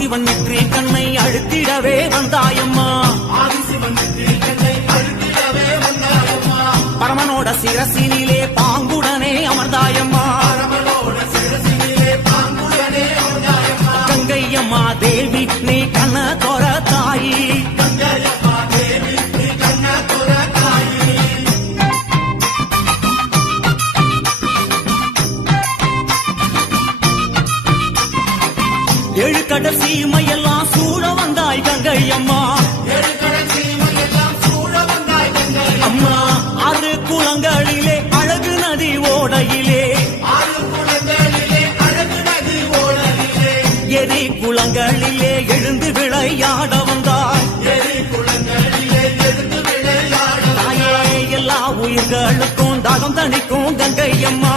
ஆதிசிவன் நெற்றி கண்ணை அழுத்திடவே வந்தாயம்மா. பரமனோட சிரசினிலே பாங்குடனே அமர்ந்தாயம்மா. கங்கையம்மா தேவி நீ கண்ண தோர தாயி. ஏழு கடல் சீமையெல்லாம் சூழ வந்தாய் கங்கையம்மா. அம்மா ஆறு குளங்களிலே அழகு நதி ஓடையிலே, எரி குளங்களிலே எழுந்து விளையாட வந்தாய். தாயே எல்லா உயிர்களுக்கும் தாகம் தணிக்கும் கங்கையம்மா.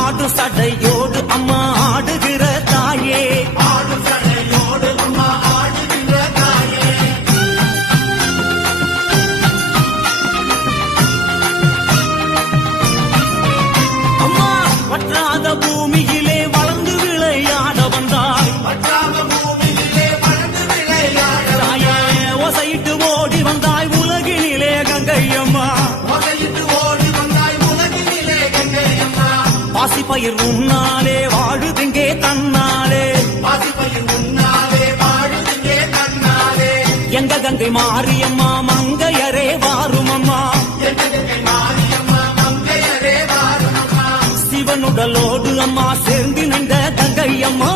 ஆடு சடையோடு அம்மா ஆடுகிற தாயே. அம்மா வற்றாத பூமியிலே வளர்ந்து விளையாட வந்தாய். தாயே ஓசையிட்டு ஓடி வந்தாய் உலகினிலே கங்கையம்மா. பாசிப்பயிர் உன்னாலே வாழுதிங்கே தன்னாலே. எங்க கங்கை மாரியம்மா மங்கையரே வாருமம்மா. சிவனுடலோடு அம்மா சேர்ந்து நின்ற கங்கையம்மா.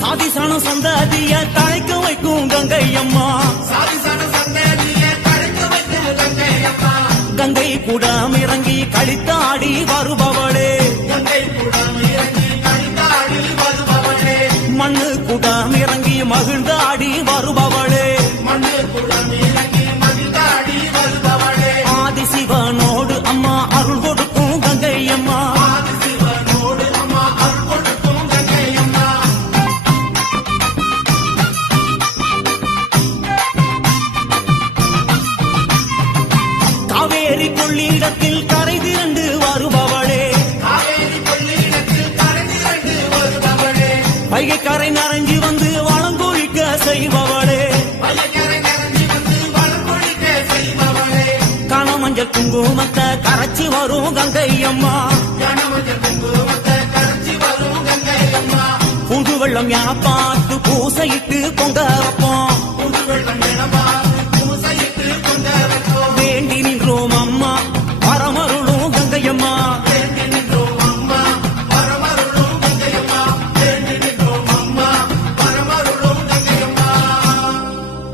சாதிசன சந்ததிய தழைக்க வைக்கும் கங்கையம்மா. கங்கை கூடம் இறங்கி களித்தாடி வருபவளே. மண்ணு கூடம் இறங்கி மகிழ்ந்தாடி வருபவளே. ஆதிசிவனோடு அம்மா அருள் கொடுக்கும் கங்கையம்மா. காவேரி கொள்ளிடத்தில் கரை திரண்டு வருபவளே. வைகை கரை நரஞ்சி வந்து வளங்கொழிக்க செய்பவளே. கனமஞ்சள் குங்குமத்தை கரைச்சி வரும் கங்கையம்மா. புது வெள்ளம் என பார்த்து பூசையிட்டு பொங்க வைப்போம்.